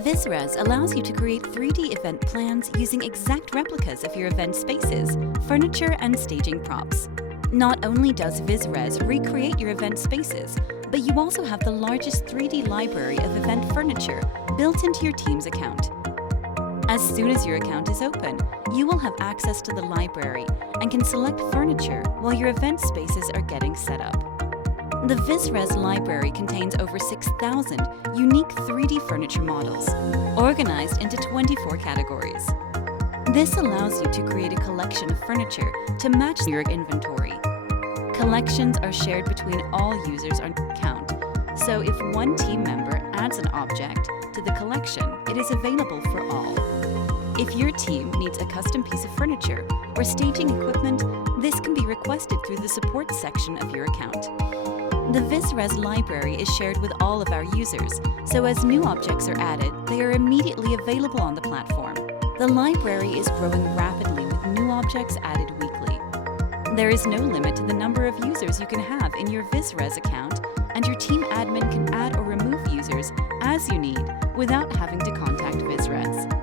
Visrez allows you to create 3D event plans using exact replicas of your event spaces, furniture, and staging props. Not only does Visrez recreate your event spaces, but you also have the largest 3D library of event furniture built into your team's account. As soon as your account is open, you will have access to the library and can select furniture while your event spaces are getting set up. The Visrez Library contains over 6,000 unique 3D furniture models, organized into 24 categories. This allows you to create a collection of furniture to match your inventory. Collections are shared between all users on your account, so if one team member adds an object to the collection, it is available for all. If your team needs a custom piece of furniture or staging equipment, this can be requested through the support section of your account. The Visrez Library is shared with all of our users, so as new objects are added, they are immediately available on the platform. The library is growing rapidly with new objects added weekly. There is no limit to the number of users you can have in your Visrez account, and your team admin can add or remove users as you need without having to contact Visrez.